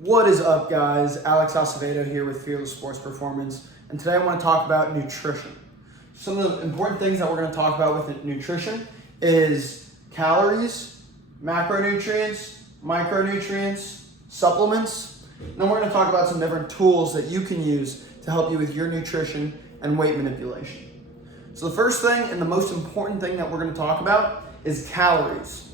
What is up, guys? Alex Acevedo here with Fearless Sports Performance, and today I want to talk about nutrition. Some of the important things that we're going to talk about with nutrition is calories, macronutrients, micronutrients, supplements, and then we're going to talk about some different tools that you can use to help you with your nutrition and weight manipulation. So the first thing and the most important thing that we're going to talk about is calories.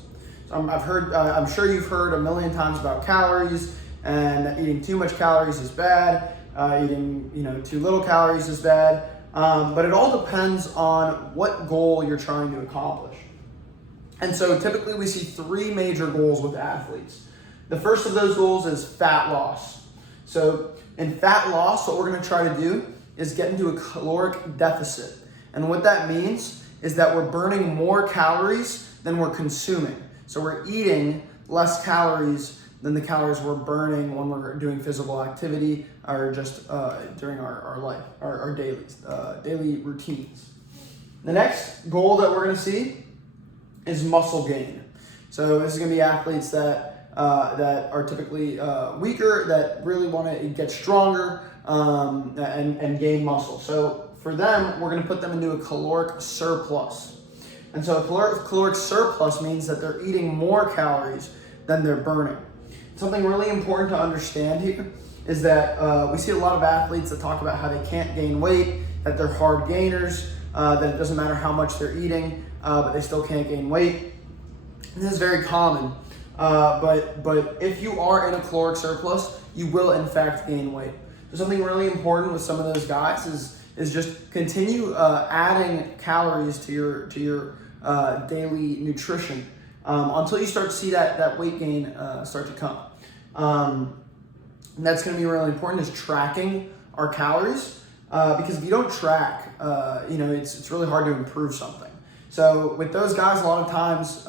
So I'm sure you've heard a million times about calories, and that eating too much calories is bad, eating too little calories is bad, but it all depends on what goal you're trying to accomplish. And so typically we see three major goals with athletes. The first of those goals is fat loss. So in fat loss, what we're going to try to do is get into a caloric deficit. And what that means is that we're burning more calories than we're consuming. So we're eating less calories than the calories we're burning when we're doing physical activity or just during our life, our daily routines. The next goal that we're going to see is muscle gain. So this is going to be athletes that are typically weaker, that really want to get stronger and gain muscle. So for them, we're going to put them into a caloric surplus. And so a caloric surplus means that they're eating more calories than they're burning. Something really important to understand here is that we see a lot of athletes that talk about how they can't gain weight, that they're hard gainers, that it doesn't matter how much they're eating, but they still can't gain weight. And this is very common, but if you are in a caloric surplus, you will in fact gain weight. So something really important with some of those guys is just continue adding calories to your daily nutrition until you start to see that weight gain start to come. And that's going to be really important, is tracking our calories, because if you don't track, it's really hard to improve something. So with those guys, a lot of times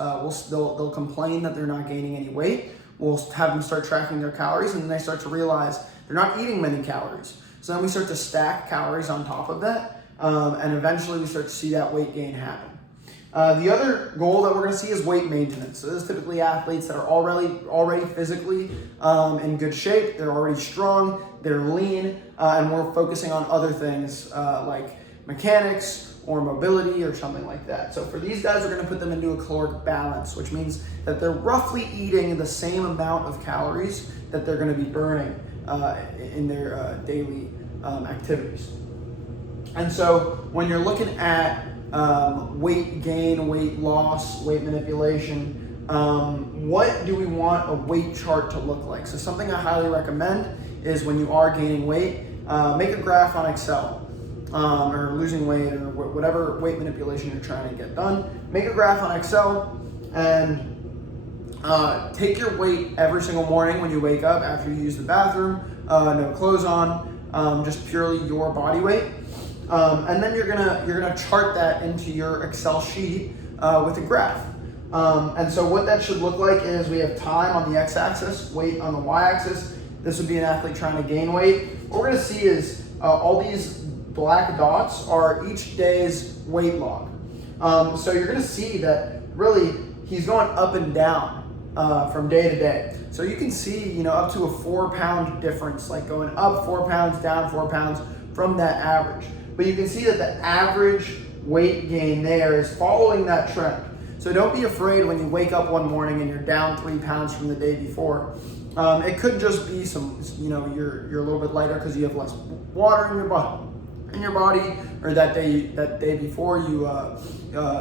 they'll complain that they're not gaining any weight. We'll have them start tracking their calories, and then they start to realize they're not eating many calories. So then we start to stack calories on top of that, and eventually we start to see that weight gain happen. The other goal that we're going to see is weight maintenance. So this is typically athletes that are already physically in good shape. They're already strong, they're lean, and we're focusing on other things like mechanics or mobility or something like that. So for these guys, we're going to put them into a caloric balance, which means that they're roughly eating the same amount of calories that they're going to be burning in their daily activities. And so when you're looking at weight gain, weight loss, weight manipulation, what do we want a weight chart to look like? So something I highly recommend is when you are gaining weight, make a graph on Excel, or losing weight, or whatever weight manipulation you're trying to get done. Make a graph on Excel and take your weight every single morning when you wake up after you use the bathroom, no clothes on, just purely your body weight. And then you're gonna chart that into your Excel sheet with a graph. And so what that should look like is we have time on the x-axis, weight on the y-axis. This would be an athlete trying to gain weight. What we're gonna see is all these black dots are each day's weight log. So you're gonna see that really he's going up and down from day to day. So you can see up to a 4-pound difference, like going up 4 pounds, down 4 pounds from that average. But you can see that the average weight gain there is following that trend. So don't be afraid when you wake up one morning and you're down 3 pounds from the day before. It could just be you're a little bit lighter because you have less water in your body, or that day before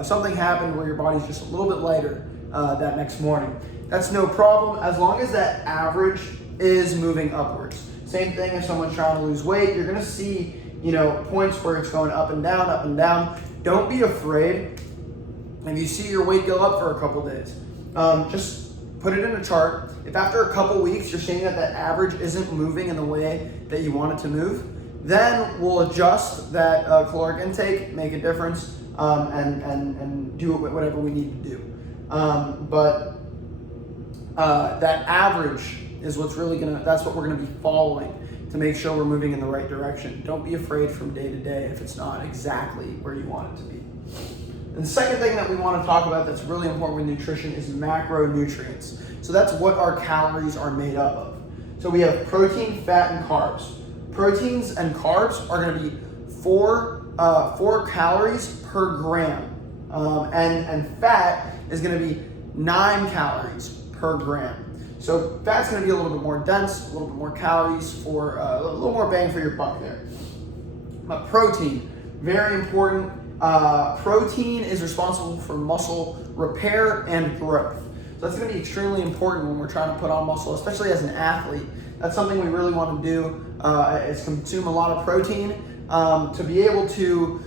something happened where your body's just a little bit lighter that next morning. That's no problem as long as that average is moving upwards. Same thing if someone's trying to lose weight, you're gonna see points where it's going up and down, up and down. Don't be afraid if you see your weight go up for a couple days. Just put it in a chart. If after a couple weeks you're seeing that average isn't moving in the way that you want it to move, then we'll adjust that caloric intake, make a difference, and do whatever we need to do. But that average is that's what we're gonna be following to make sure we're moving in the right direction. Don't be afraid from day to day if it's not exactly where you want it to be. And the second thing that we want to talk about that's really important with nutrition is macronutrients. So that's what our calories are made up of. So we have protein, fat, and carbs. Proteins and carbs are going to be 4 calories per gram, and fat is going to be 9 calories per gram. So fat's going to be a little bit more dense, a little bit more calories for a little more bang for your buck there. But protein, very important. Protein is responsible for muscle repair and growth. So that's going to be extremely important when we're trying to put on muscle, especially as an athlete. That's something we really want to do, is consume a lot of protein to be able to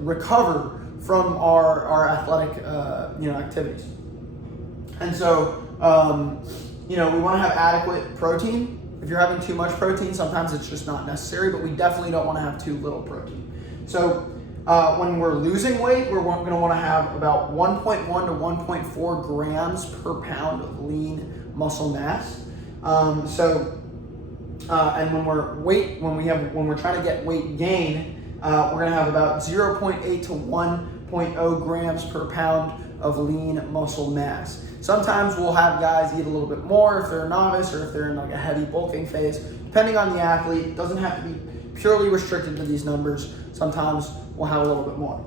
recover from our athletic activities. And so we want to have adequate protein. If you're having too much protein, sometimes it's just not necessary, but we definitely don't want to have too little protein. So when we're losing weight, we're going to want to have about 1.1 to 1.4 grams per pound of lean muscle mass. And when we're trying to get weight gain, we're going to have about 0.8 to 1.0 grams per pound of lean muscle mass. Sometimes we'll have guys eat a little bit more if they're a novice or if they're in like a heavy bulking phase. Depending on the athlete, it doesn't have to be purely restricted to these numbers. Sometimes we'll have a little bit more.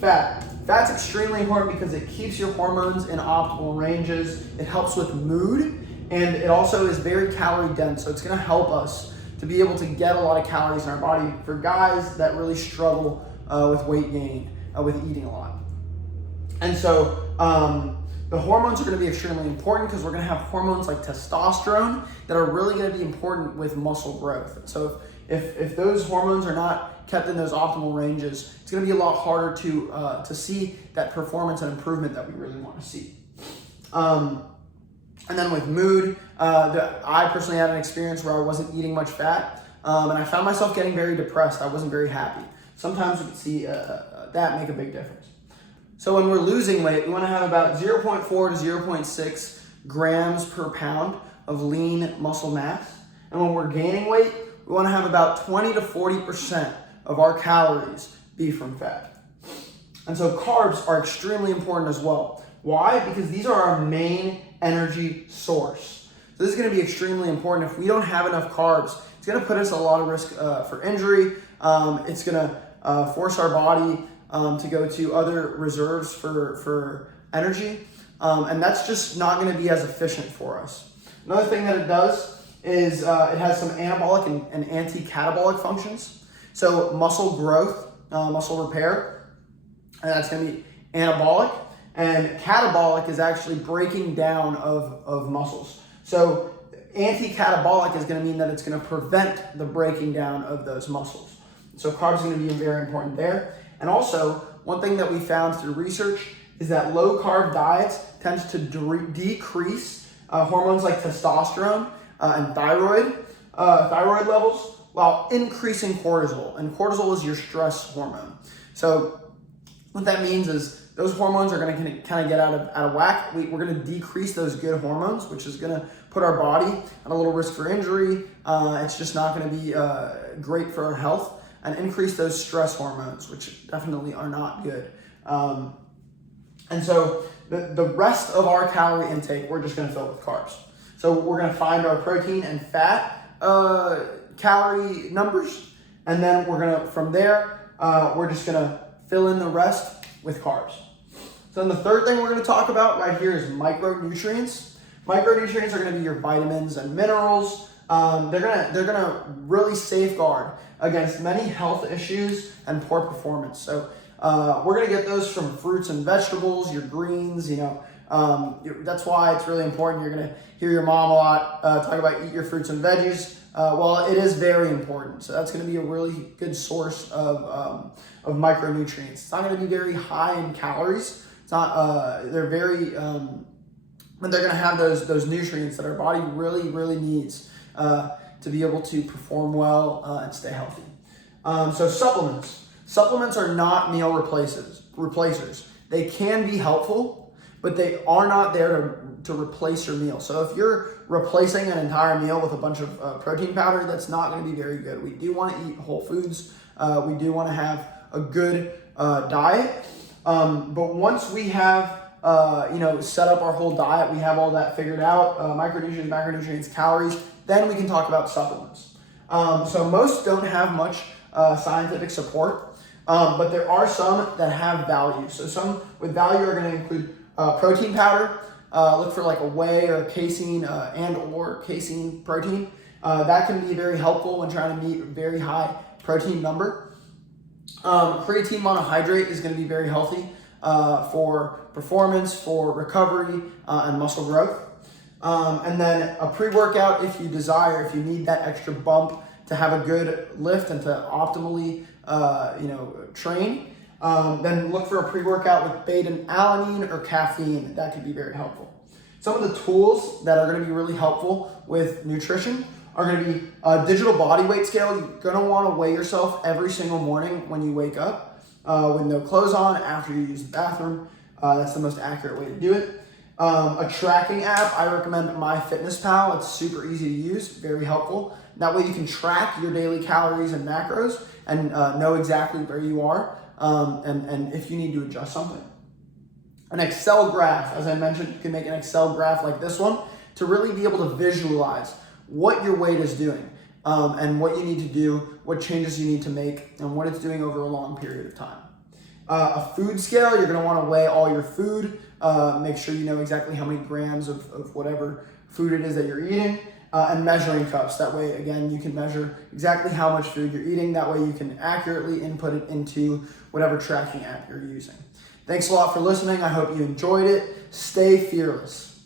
Fat. Fat's extremely important because it keeps your hormones in optimal ranges. It helps with mood, and it also is very calorie dense. So it's going to help us to be able to get a lot of calories in our body for guys that really struggle with weight gain, with eating a lot. And so the hormones are going to be extremely important because we're going to have hormones like testosterone that are really going to be important with muscle growth. So if those hormones are not kept in those optimal ranges, it's going to be a lot harder to see that performance and improvement that we really want to see. And then with mood, I personally had an experience where I wasn't eating much fat, and I found myself getting very depressed. I wasn't very happy. Sometimes we can see that make a big difference. So when we're losing weight, we want to have about 0.4 to 0.6 grams per pound of lean muscle mass. And when we're gaining weight, we want to have about 20 to 40% of our calories be from fat. And so carbs are extremely important as well. Why? Because these are our main energy source. So this is going to be extremely important. If we don't have enough carbs, it's going to put us at a lot of risk for injury. It's going to force our body to go to other reserves for energy. And that's just not going to be as efficient for us. Another thing that it does is it has some anabolic and anti-catabolic functions. So muscle growth, muscle repair, and that's going to be anabolic. And catabolic is actually breaking down of muscles. So anti-catabolic is going to mean that it's going to prevent the breaking down of those muscles. So carbs are going to be very important there. And also, one thing that we found through research is that low-carb diets tends to decrease hormones like testosterone and thyroid levels while increasing cortisol. And cortisol is your stress hormone. So what that means is those hormones are going to kind of get out of whack. We're going to decrease those good hormones, which is going to put our body at a little risk for injury. It's just not going to be great for our health. And increase those stress hormones, which definitely are not good. And so the rest of our calorie intake, we're just going to fill with carbs. So we're going to find our protein and fat calorie numbers, and then from there, we're just going to fill in the rest with carbs. So then the third thing we're going to talk about right here is micronutrients. Micronutrients are going to be your vitamins and minerals. They're gonna really safeguard against many health issues and poor performance. So we're gonna get those from fruits and vegetables, your greens. That's why it's really important. You're gonna hear your mom a lot talk about eat your fruits and veggies. Well, it is very important. So that's gonna be a really good source of micronutrients. It's not gonna be very high in calories. It's not. They're very, but they're gonna have those nutrients that our body really, really needs. To be able to perform well and stay healthy. So supplements. Supplements are not meal replacers. They can be helpful, but they are not there to replace your meal. So if you're replacing an entire meal with a bunch of protein powder, that's not going to be very good. We do want to eat whole foods. We do want to have a good diet. But once we have set up our whole diet, we have all that figured out, micronutrients, macronutrients, calories, then we can talk about supplements. So most don't have much scientific support, but there are some that have value. So some with value are going to include protein powder. Look for like a whey or casein or casein protein. That can be very helpful when trying to meet a very high protein number. Creatine monohydrate is going to be very healthy for performance, for recovery, and muscle growth. And then a pre-workout if you desire, if you need that extra bump to have a good lift and to optimally train. Then look for a pre-workout with beta-alanine or caffeine. That could be very helpful. Some of the tools that are going to be really helpful with nutrition are going to be a digital body weight scale. You're going to want to weigh yourself every single morning when you wake up with no clothes on after you use the bathroom. That's the most accurate way to do it. A tracking app, I recommend MyFitnessPal. It's super easy to use, very helpful. That way you can track your daily calories and macros and know exactly where you are and if you need to adjust something. An Excel graph, as I mentioned, you can make an Excel graph like this one to really be able to visualize what your weight is doing and what you need to do, what changes you need to make, and what it's doing over a long period of time. A food scale, you're going to want to weigh all your food, make sure you know exactly how many grams of whatever food it is that you're eating, and measuring cups. That way, again, you can measure exactly how much food you're eating. That way you can accurately input it into whatever tracking app you're using. Thanks a lot for listening. I hope you enjoyed it. Stay fearless.